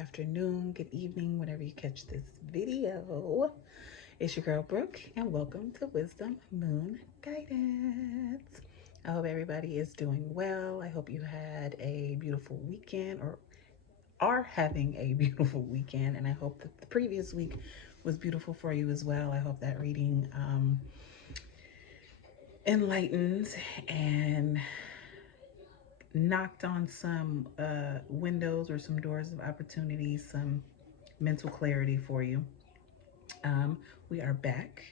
afternoon, good evening, whenever you catch this video. It's your girl Brooke, and welcome to Wisdom Moon Guidance. I hope everybody is doing well. I hope you had a beautiful weekend or are having a beautiful weekend, and I hope that the previous week was beautiful for you as well. I hope that reading enlightened and knocked on some windows or some doors of opportunity, some mental clarity for you. We are back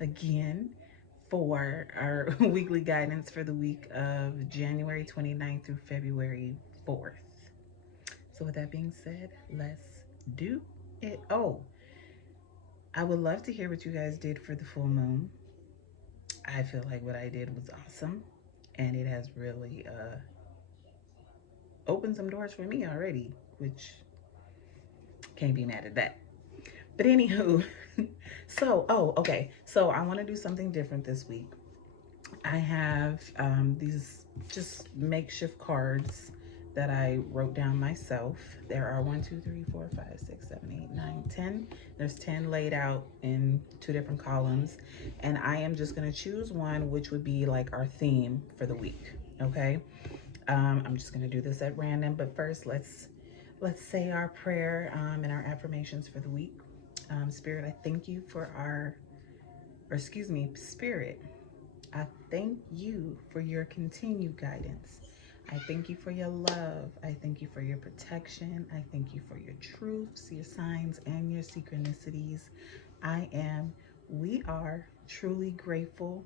again for our weekly guidance for the week of January 29th through February 4th. So with that being said, let's do it. Oh, I would love to hear what you guys did for the full moon. I feel like what I did was awesome, and it has really opened some doors for me already, which can't be mad at that. But anywho, okay. So I want to do something different this week. I have these just makeshift cards that I wrote down myself. There are 1, 2, 3, 4, 5, 6, 7, 8, 9, 10. There's 10 laid out in 2 different columns. And I am just going to choose one, which would be like our theme for the week. Okay. I'm just going to do this at random. But first, let's say our prayer and our affirmations for the week. Spirit, I thank you for Spirit, I thank you for your continued guidance. I thank you for your love. I thank you for your protection. I thank you for your truths, your signs, and your synchronicities. We are truly grateful.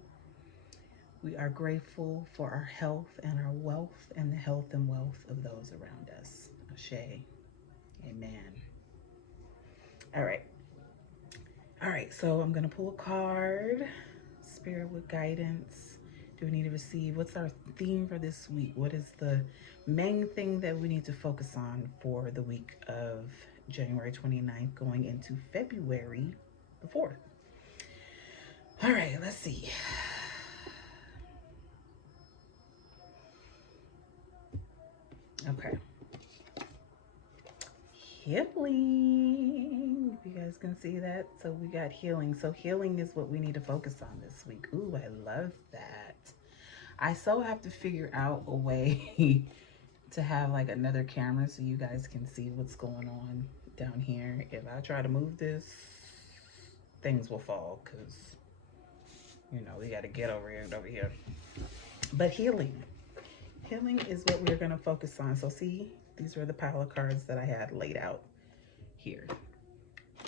We are grateful for our health and our wealth and the health and wealth of those around us. Ashe. Amen. All right. So I'm going to pull a card. Spirit with guidance. Do we need to receive? What's our theme for this week? What is the main thing that we need to focus on for the week of January 29th going into February the 4th? All right, let's see. Okay. Healing. If you guys can see that. So we got healing. So healing is what we need to focus on this week. Ooh, I love that. I so have to figure out a way to have like another camera so you guys can see what's going on down here. If I try to move this, things will fall because, you know, we got to get over here and over here. But healing is what we're going to focus on. So see, these were the pile of cards that I had laid out here.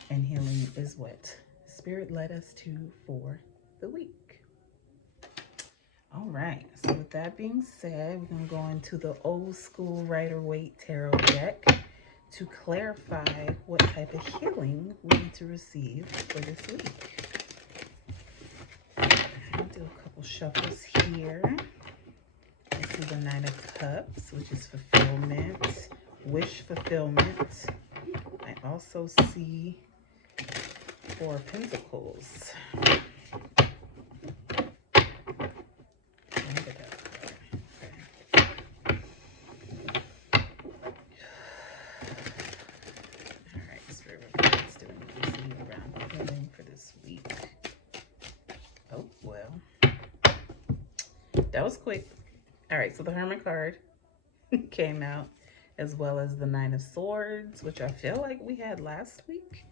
And healing is what Spirit led us to for the week. All right, so with that being said, we're going to go into the old school Rider-Waite Tarot deck to clarify what type of healing we need to receive for this week. I'll do a couple shuffles here. This is the 9 of Cups, which is fulfillment, wish fulfillment. I also see 4 of Pentacles. That was quick. All right, so the Hermit card came out, as well as the 9 of Swords, which I feel like we had last week,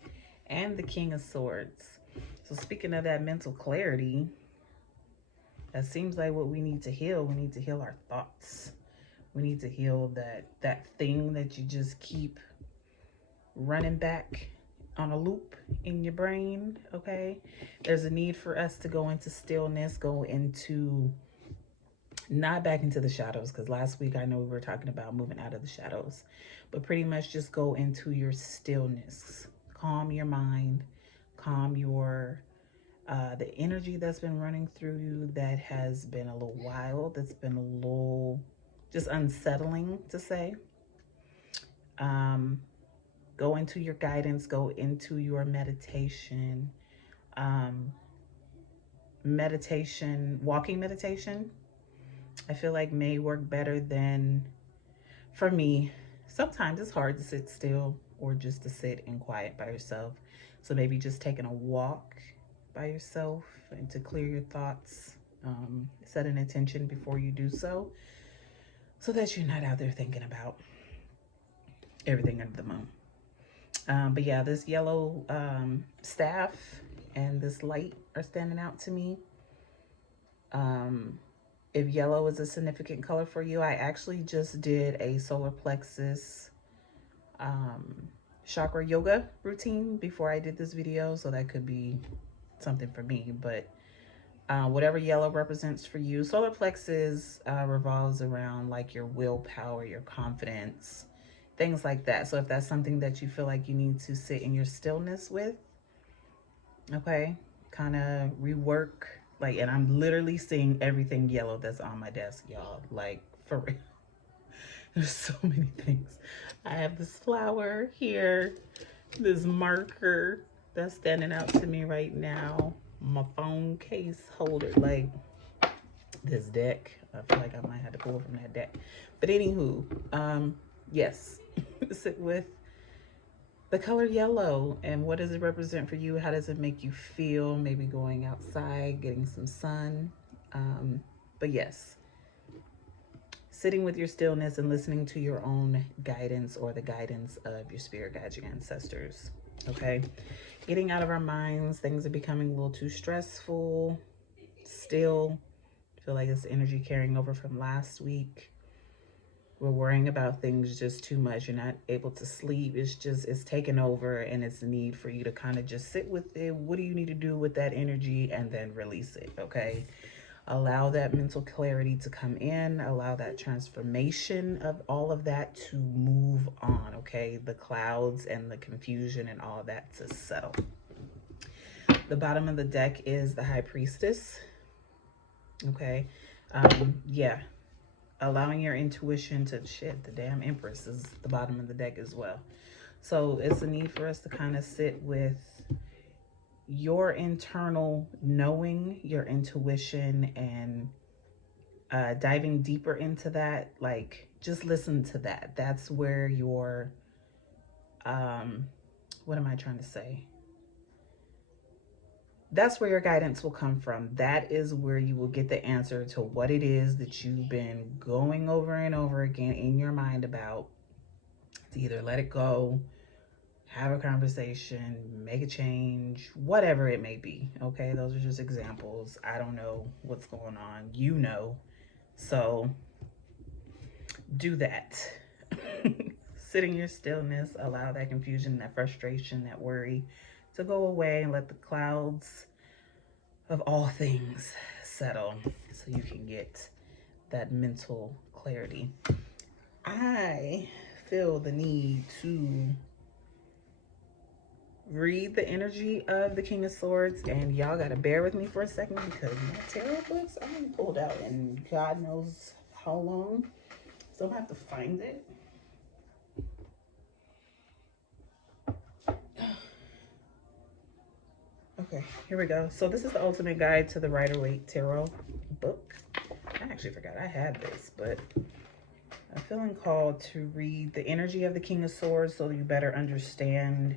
and the King of Swords. So speaking of that mental clarity, that seems like what we need to heal. We need to heal our thoughts. We need to heal that thing that you just keep running back on a loop in your brain, okay? There's a need for us to go into stillness, go into not back into the shadows, because last week I know we were talking about moving out of the shadows, but pretty much just go into your stillness. Calm your mind, calm your the energy that's been running through you that has been a little wild, that's been a little just unsettling to say. Go into your guidance, go into your meditation. Walking meditation, I feel like may work better than, for me, sometimes it's hard to sit still or just to sit in quiet by yourself. So maybe just taking a walk by yourself and to clear your thoughts. Set an intention before you do so that you're not out there thinking about everything under the moon. But yeah, this yellow staff and this light are standing out to me. If yellow is a significant color for you, I actually just did a solar plexus chakra yoga routine before I did this video, so that could be something for me. But whatever yellow represents for you, solar plexus revolves around like your willpower, your confidence, things like that. So if that's something that you feel like you need to sit in your stillness with, okay, kind of rework, like, and I'm literally seeing everything yellow that's on my desk, y'all, like, for real. There's so many things. I have this flower here, this marker that's standing out to me right now, my phone case holder, like this deck. I feel like I might have to pull from that deck. But anywho, yes, sit with the color yellow and what does it represent for you? How does it make you feel? Maybe going outside, getting some sun. But yes, sitting with your stillness and listening to your own guidance or the guidance of your spirit guides, your ancestors. Okay, getting out of our minds. Things are becoming a little too stressful. Still feel like it's energy carrying over from last week. We're worrying about things just too much. You're not able to sleep. It's taken over, and it's a need for you to kind of just sit with it. What do you need to do with that energy and then release it? Okay. Allow that mental clarity to come in. Allow that transformation of all of that to move on. Okay. The clouds and the confusion and all of that to settle. The bottom of the deck is the High Priestess. Okay. Yeah. Allowing your intuition to, shit, the damn Empress is the bottom of the deck as well. So it's a need for us to kind of sit with your internal knowing, your intuition, and diving deeper into that. Like, just listen to that. That's where your, what am I trying to say? That's where your guidance will come from. That is where you will get the answer to what it is that you've been going over and over again in your mind about. To either let it go, have a conversation, make a change, whatever it may be. Okay, those are just examples. I don't know what's going on. You know. So do that. Sit in your stillness. Allow that confusion, that frustration, that worry to go away, and let the clouds of all things settle so you can get that mental clarity. I feel the need to read the energy of the King of Swords, and y'all gotta bear with me for a second because my tarot books I haven't pulled out in God knows how long, so I have to find it. Okay, here we go. So this is the Ultimate Guide to the Rider-Waite Tarot book. I actually forgot I had this, but I'm feeling called to read the energy of the King of Swords so you better understand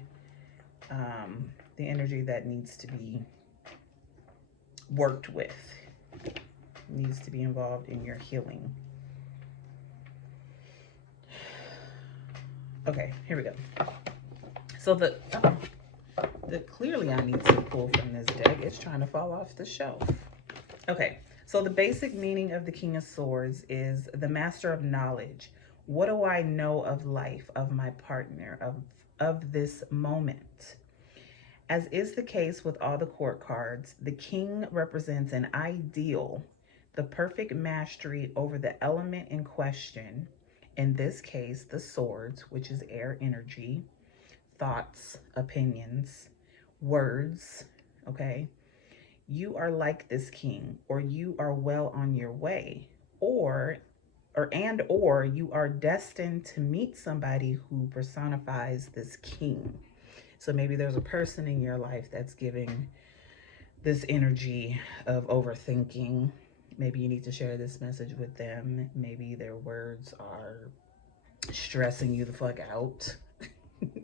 the energy that needs to be worked with, needs to be involved in your healing. Okay, here we go. So the clearly I need to pull from this deck. It's trying to fall off the shelf. Okay, so the basic meaning of the King of Swords is the master of knowledge. What do I know of life, of my partner, of this moment? As is the case with all the court cards, the king represents an ideal, the perfect mastery over the element in question. In this case, the swords, which is air energy, thoughts, opinions, words, okay? You are like this king, or you are well on your way, or you are destined to meet somebody who personifies this king. So maybe there's a person in your life that's giving this energy of overthinking. Maybe you need to share this message with them. Maybe their words are stressing you the fuck out.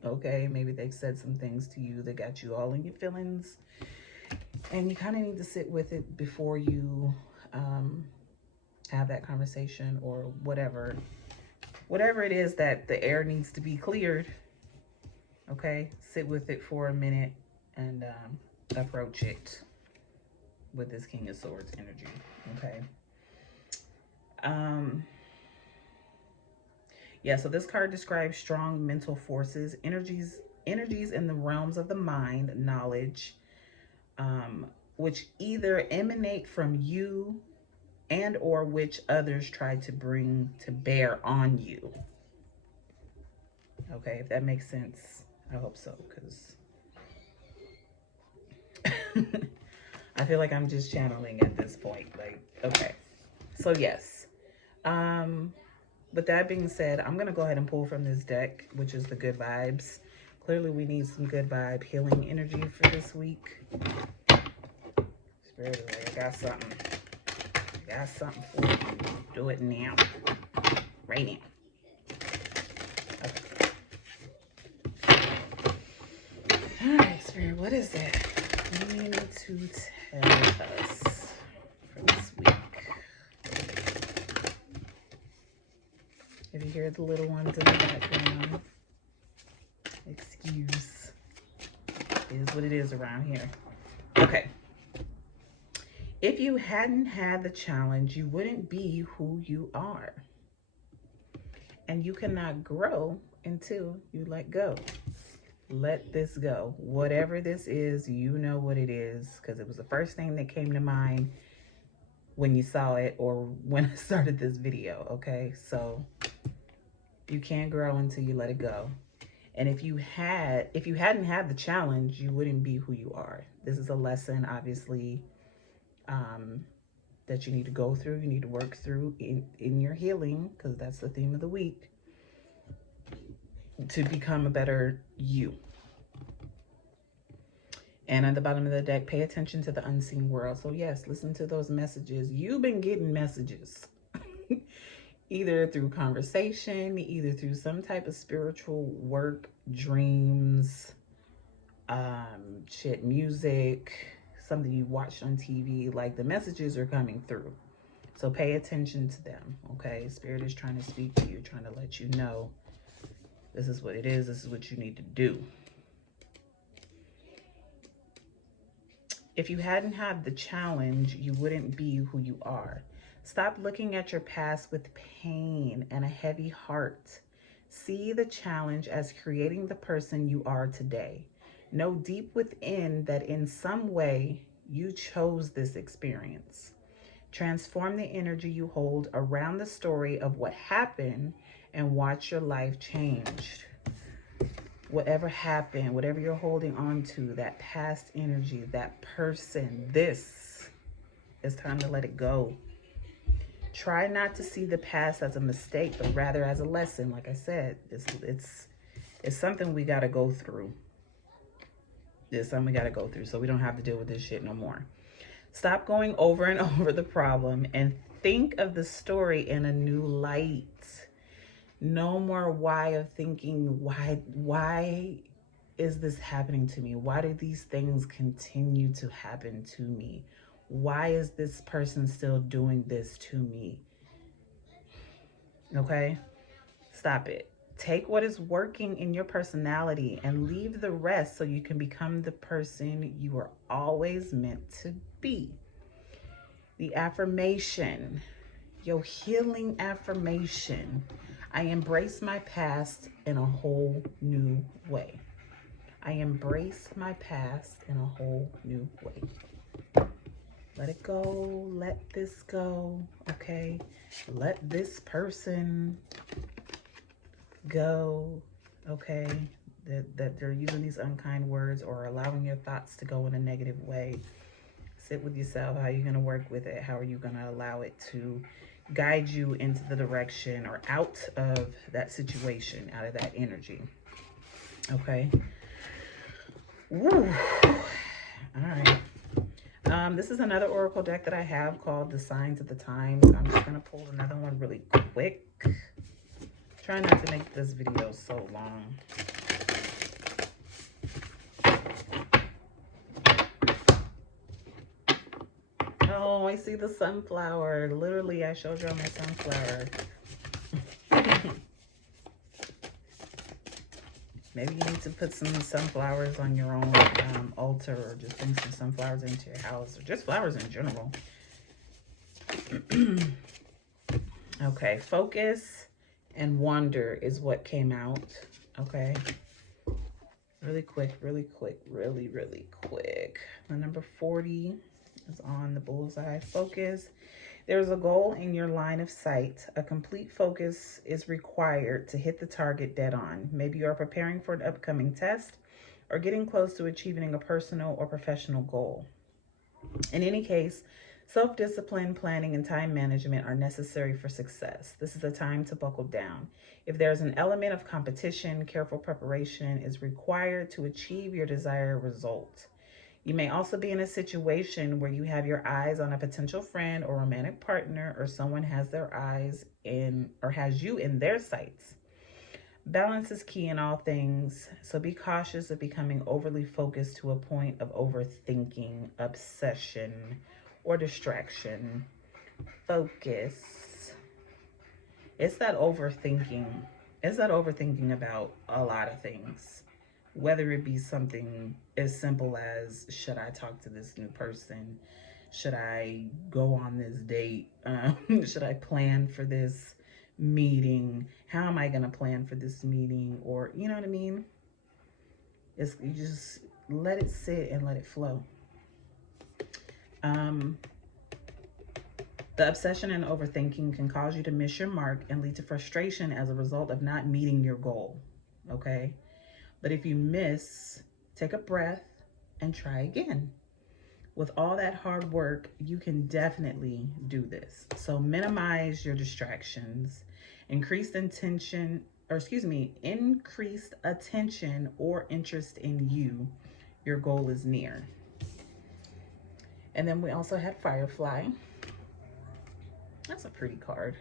Okay, maybe they've said some things to you that got you all in your feelings, and you kind of need to sit with it before you have that conversation, or whatever it is that the air needs to be cleared. Okay, sit with it for a minute and approach it with this King of Swords energy. Okay. Yeah, so this card describes strong mental forces, energies in the realms of the mind, knowledge, which either emanate from you and or which others try to bring to bear on you. Okay, if that makes sense. I hope so, because I feel like I'm just channeling at this point. Like, okay. So yes. With that being said, I'm going to go ahead and pull from this deck, which is the Good Vibes. Clearly, we need some good vibe healing energy for this week. Spirit is like, I got something. I got something for you. Do it now. Right now. Okay. All right, Spirit, what is that you need to tell us for this week? If you hear the little ones in the background, excuse. It is what it is around here. Okay. If you hadn't had the challenge, you wouldn't be who you are. And you cannot grow until you let go. Let this go. Whatever this is, you know what it is, because it was the first thing that came to mind when you saw it or when I started this video, okay? So you can't grow until you let it go. And if you hadn't had the challenge, you wouldn't be who you are. This is a lesson, obviously, that you need to go through, you need to work through in your healing, because that's the theme of the week, to become a better you. And at the bottom of the deck, pay attention to the unseen world. So yes, listen to those messages. You've been getting messages. Either through conversation, either through some type of spiritual work, dreams, music, something you watched on TV. Like, the messages are coming through. So pay attention to them, okay? Spirit is trying to speak to you, trying to let you know this is what it is. This is what you need to do. If you hadn't had the challenge, you wouldn't be who you are. Stop looking at your past with pain and a heavy heart. See the challenge as creating the person you are today. Know deep within that in some way you chose this experience. Transform the energy you hold around the story of what happened and watch your life change. Whatever happened, whatever you're holding on to, that past energy, that person, this is time to let it go. Try not to see the past as a mistake, but rather as a lesson. Like I said, it's something we got to go through. It's something we got to go through so we don't have to deal with this shit no more. Stop going over and over the problem and think of the story in a new light. No more why of thinking, why is this happening to me? Why do these things continue to happen to me? Why is this person still doing this to me? Okay? Stop it. Take what is working in your personality and leave the rest so you can become the person you were always meant to be. The affirmation, your healing affirmation. I embrace my past in a whole new way. I embrace my past in a whole new way. Let it go. Let this go. Okay? Let this person go. Okay? That they're using these unkind words or allowing your thoughts to go in a negative way. Sit with yourself. How are you going to work with it? How are you going to allow it to guide you into the direction or out of that situation, out of that energy? Okay. Woo. All right. This is another oracle deck that I have called The Signs of the Times. I'm just going to pull another one really quick. Try not to make this video so long. no, I see the sunflower. Literally, I showed y'all my sunflower. Maybe you need to put some sunflowers on your own altar, or just bring some sunflowers into your house, or just flowers in general. Okay, focus and wonder is what came out. Okay. Really quick, really quick, really quick. The number 40 is on the bullseye. Focus. There's a goal in your line of sight. A complete focus is required to hit the target dead on. Maybe you are preparing for an upcoming test or getting close to achieving a personal or professional goal. In any case, self-discipline, planning, and time management are necessary for success. This is a time to buckle down. If there's an element of competition, careful preparation is required to achieve your desired result. You may also be in a situation where you have your eyes on a potential friend or romantic partner, or someone has their eyes in or has you in their sights. Balance is key in all things, so be cautious of becoming overly focused to a point of overthinking, obsession, or distraction. Focus. It's that overthinking. It's that overthinking about a lot of things. Whether it be something as simple as, should I talk to this new person? Should I go on this date? Should I plan for this meeting? How am I going to plan for this meeting? Or, you know what I mean? You just let it sit and let it flow. The obsession and overthinking can cause you to miss your mark and lead to frustration as a result of not meeting your goal. Okay? But if you miss, take a breath and try again. With all that hard work, you can definitely do this. So minimize your distractions, increased attention or interest in you. Your goal is near. And then we also had Firefly. That's a pretty card.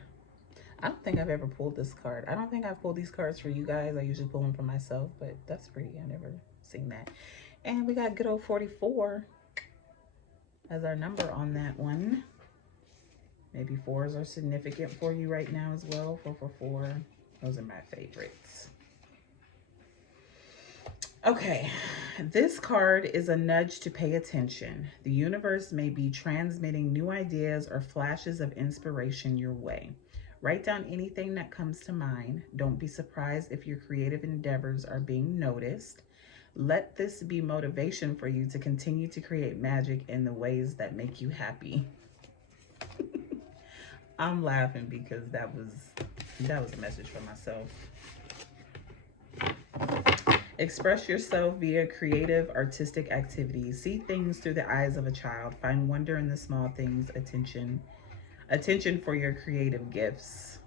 I don't think I've ever pulled this card. I don't think I've pulled these cards for you guys. I usually pull them for myself, but that's pretty. I've never seen that. And we got good old 44 as our number on that one. Maybe fours are significant for you right now as well. 444. Those are my favorites. Okay, this card is a nudge to pay attention. The universe may be transmitting new ideas or flashes of inspiration your way. Write down anything that comes to mind. Don't be surprised if your creative endeavors are being noticed. Let this be motivation for you to continue to create magic in the ways that make you happy. I'm laughing because that was a message for myself. Express yourself via creative, artistic activities. See things through the eyes of a child. Find wonder in the small things. Attention for your creative gifts.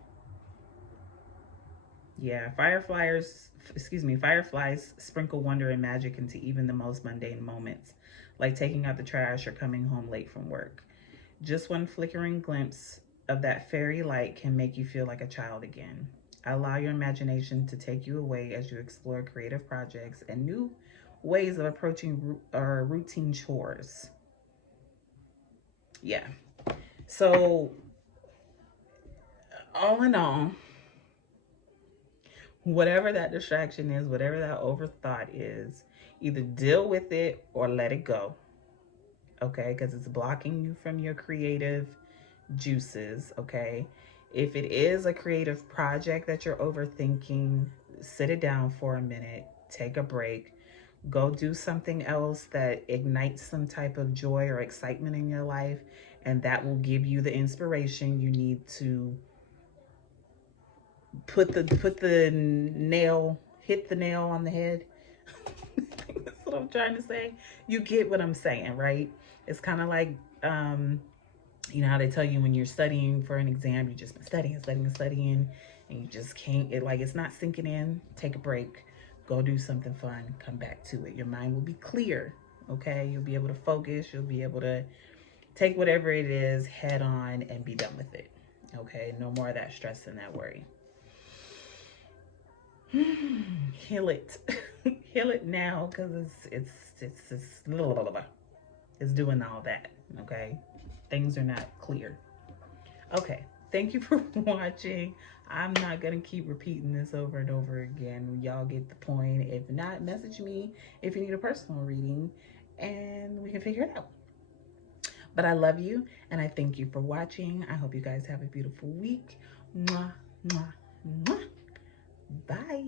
Yeah, fireflies sprinkle wonder and magic into even the most mundane moments, like taking out the trash or coming home late from work. Just one flickering glimpse of that fairy light can make you feel like a child again. Allow your imagination to take you away as you explore creative projects and new ways of approaching routine chores. Yeah. So, all in all, whatever that distraction is, whatever that overthought is, either deal with it or let it go. Okay? Because it's blocking you from your creative juices. Okay? If it is a creative project that you're overthinking, sit it down for a minute, take a break, go do something else that ignites some type of joy or excitement in your life, and that will give you the inspiration you need to hit the nail on the head. That's what I'm trying to say. You get what I'm saying, right? It's kind of like, you know how they tell you when you're studying for an exam, you just been studying, and you just can't, it's not sinking in. Take a break, go do something fun, come back to it. Your mind will be clear, okay? You'll be able to focus. You'll be able to take whatever it is head on and be done with it, okay? No more of that stress and that worry. Heal it. Heal it now, because it's doing all that, okay? things are not clear. Okay, thank you for watching. I'm not gonna keep repeating this over and over again. Y'all get the point. If not, message me if you need a personal reading and we can figure it out. But I love you and I thank you for watching. I hope you guys have a beautiful week. Mwah, mwah, mwah. Bye.